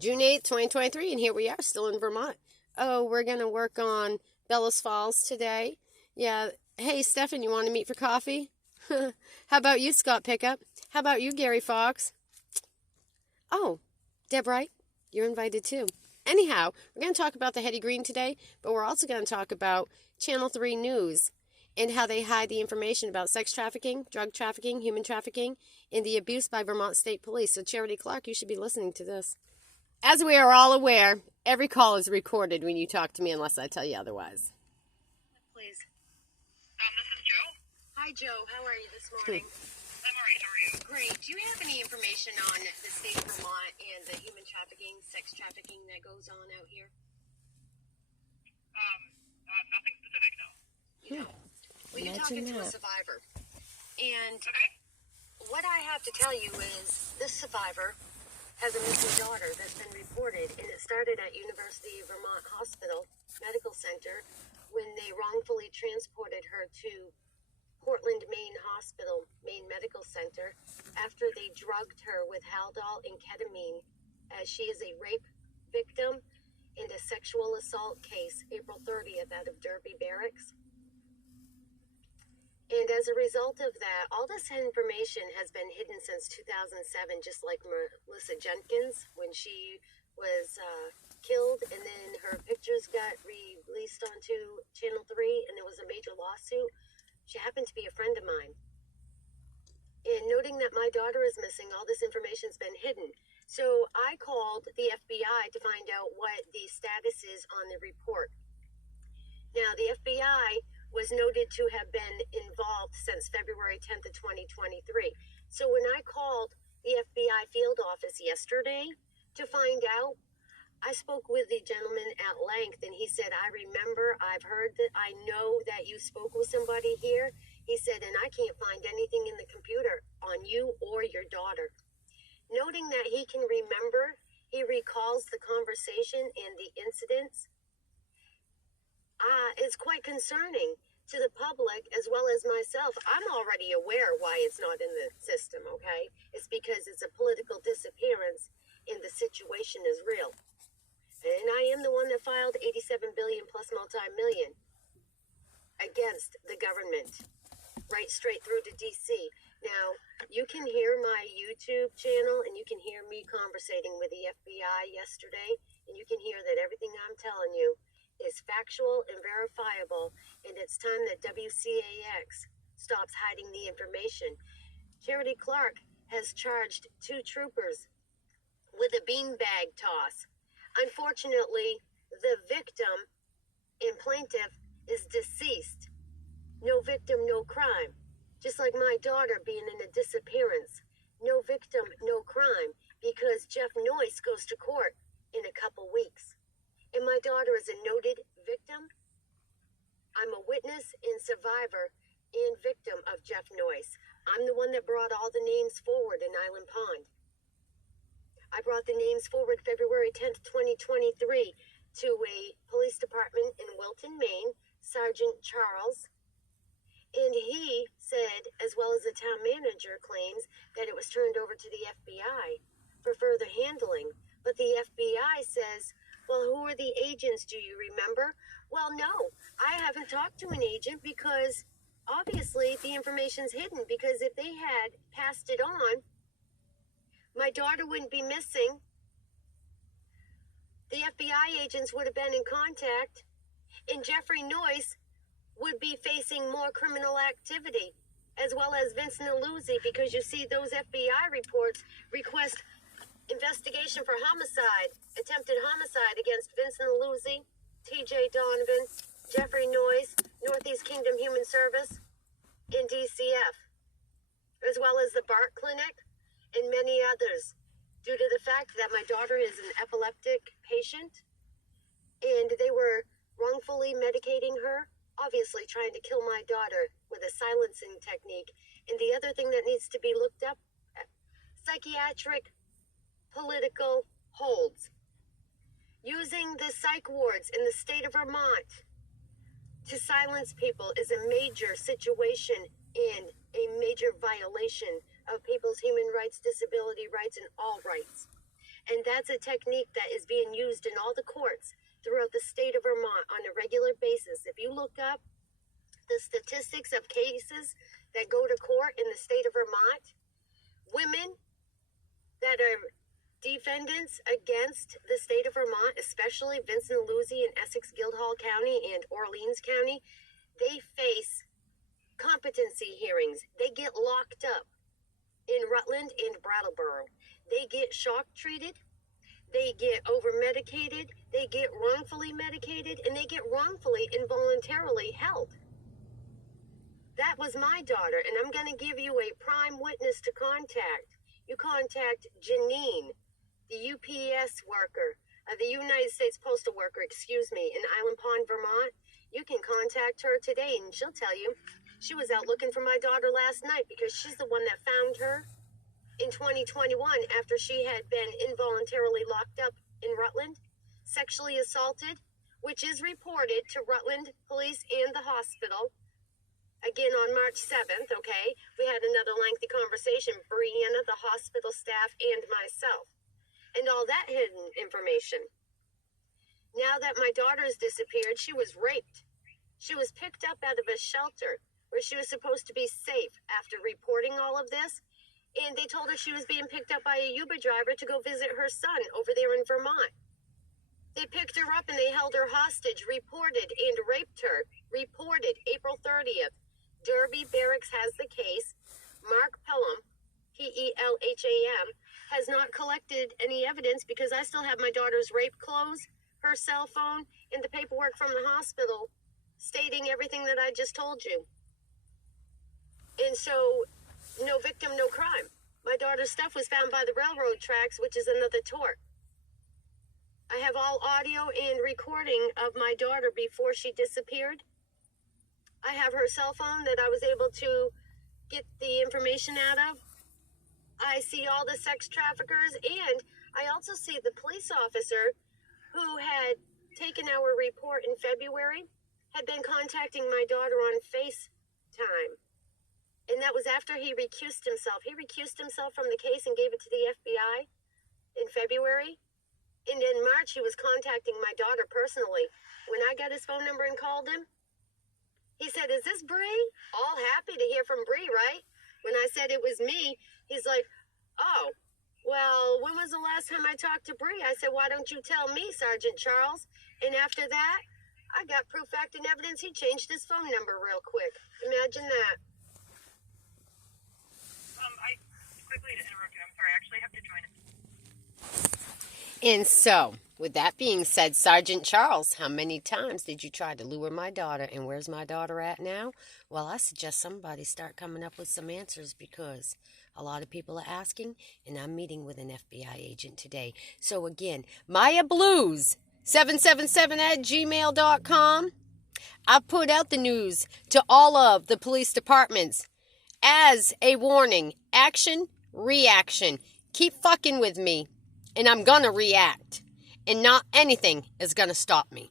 June 8th, 2023, and here we are, still in Vermont. Oh, we're going to work on Bellows Falls today. Yeah. Hey, Stefan, you want to meet for coffee? How about you, Scott Pickup? How about you, Gary Fox? Oh, Deb Wright, you're invited too. Anyhow, we're going to talk about the Hetty Green today, but we're also going to talk about Channel 3 News and how they hide the information about sex trafficking, drug trafficking, human trafficking, and the abuse by Vermont State Police. So, Charity Clark, you should be listening to this. As we are all aware, every call is recorded when you talk to me unless I tell you otherwise. Please. This is Joe. Hi, Joe. How are you this morning? I'm all right. How are you? Great. Do you have any information on the state of Vermont and the human trafficking, sex trafficking that goes on out here? Nothing specific, no. Well, you're talking to a survivor. And Okay. what I have to tell you is this survivor has a missing daughter that's been reported, and it started at University of Vermont Hospital Medical Center when they wrongfully transported her to Portland, Maine Hospital, Maine Medical Center, after they drugged her with Haldol and ketamine, as she is a rape victim in a sexual assault case, April 30th, out of Derby Barracks. And as a result of that, all this information has been hidden since 2007, just like Melissa Jenkins when she was killed, and then her pictures got released onto Channel 3, and there was a major lawsuit. She happened to be a friend of mine. And noting that my daughter is missing, all this information's been hidden. So I called the FBI to find out what the status is on the report. Now, the FBI was noted to have been involved since February 10th of 2023. So when I called the FBI field office yesterday to find out, I spoke with the gentleman at length, and he said, I remember, I've heard that, I know that you spoke with somebody here. He said, and I can't find anything in the computer on you or your daughter. Noting that he can remember, he recalls the conversation and the incidents. It's quite concerning to the public as well as myself. I'm already aware why it's not in the system, okay? It's because it's a political disappearance and the situation is real. And I am the one that filed 87 billion plus multi-million against the government, right straight through to DC. Now, you can hear my YouTube channel and you can hear me conversating with the FBI yesterday, and you can hear that everything I'm telling you is factual and verifiable, and it's time that WCAX stops hiding the information. Charity Clark has charged 2 troopers with a beanbag toss. Unfortunately, the victim and plaintiff is deceased. No victim, no crime. Just like my daughter being in a disappearance. No victim, no crime, because Jeff Noyce goes to court in a couple weeks. And my daughter is a noted victim. I'm a witness and survivor and victim of Jeff Noyce. I'm the one that brought all the names forward in Island Pond. I brought the names forward February 10th, 2023 to a police department in Wilton, Maine, Sergeant Charles. And he said, as well as the town manager claims, that it was turned over to the FBI for further handling. But the FBI says, well, who are the agents? Do you remember? Well, no, I haven't talked to an agent because obviously the information's hidden, because if they had passed it on, my daughter wouldn't be missing. The FBI agents would have been in contact, and Jeffrey Noyce would be facing more criminal activity, as well as Vincent Aluzzi, because you see those FBI reports request investigation for homicide, attempted homicide against Vincent Aluzzi, TJ Donovan, Jeffrey Noyce, Northeast Kingdom Human Service, and DCF, as well as the BART Clinic and many others, due to the fact that my daughter is an epileptic patient and they were wrongfully medicating her, obviously trying to kill my daughter with a silencing technique. And the other thing that needs to be looked up, psychiatric political holds. Using the psych wards in the state of Vermont to silence people is a major situation and a major violation of people's human rights, disability rights, and all rights. And that's a technique that is being used in all the courts throughout the state of Vermont on a regular basis. If you look up the statistics of cases that go to court in the state of Vermont, women that are defendants against the state of Vermont, especially Vincent Luzzi in Essex, Guildhall County, and Orleans County, they face competency hearings. They get locked up in Rutland and Brattleboro. They get shock treated, they get over medicated, they get wrongfully medicated, and they get wrongfully involuntarily held. That was my daughter, and I'm going to give you a prime witness to contact. You contact Janine, the UPS worker, the United States Postal worker, in Island Pond, Vermont. You can contact her today, and she'll tell you she was out looking for my daughter last night because she's the one that found her in 2021 after she had been involuntarily locked up in Rutland, sexually assaulted, which is reported to Rutland Police and the hospital. Again, on March 7th, okay, we had another lengthy conversation, Brianna, the hospital staff, and myself, and all that hidden information. Now that my daughter's disappeared, she was raped. She was picked up out of a shelter where she was supposed to be safe after reporting all of this, and they told her she was being picked up by a Uber driver to go visit her son over there in Vermont. They picked her up and they held her hostage, reported and raped her. Reported April 30th. Derby Barracks has the case. Mark Pelham, Pelham, has not collected any evidence because I still have my daughter's rape clothes, her cell phone, and the paperwork from the hospital stating everything that I just told you. And so, no victim, no crime. My daughter's stuff was found by the railroad tracks, which is another tort. I have all audio and recording of my daughter before she disappeared. I have her cell phone that I was able to get the information out of. I see all the sex traffickers, and I also see the police officer who had taken our report in February, had been contacting my daughter on FaceTime. And that was after he recused himself. He recused himself from the case and gave it to the FBI in February. And in March, he was contacting my daughter personally. When I got his phone number and called him, he said, "Is this Bree?" All happy to hear from Bree, right? When I said it was me, he's like, "Oh, well, when was the last time I talked to Bree?" I said, "Why don't you tell me, Sergeant Charles?" And after that, I got proof, fact, and evidence. He changed his phone number real quick. Imagine that. I quickly to interrupt you. I'm sorry. I actually have to join it. And so, with that being said, Sergeant Charles, how many times did you try to lure my daughter, and where's my daughter at now? Well, I suggest somebody start coming up with some answers because a lot of people are asking, and I'm meeting with an FBI agent today. So again, MayaBlues777@gmail.com. I put out the news to all of the police departments as a warning. Action, reaction. Keep fucking with me, and I'm gonna react. And not anything is going to stop me.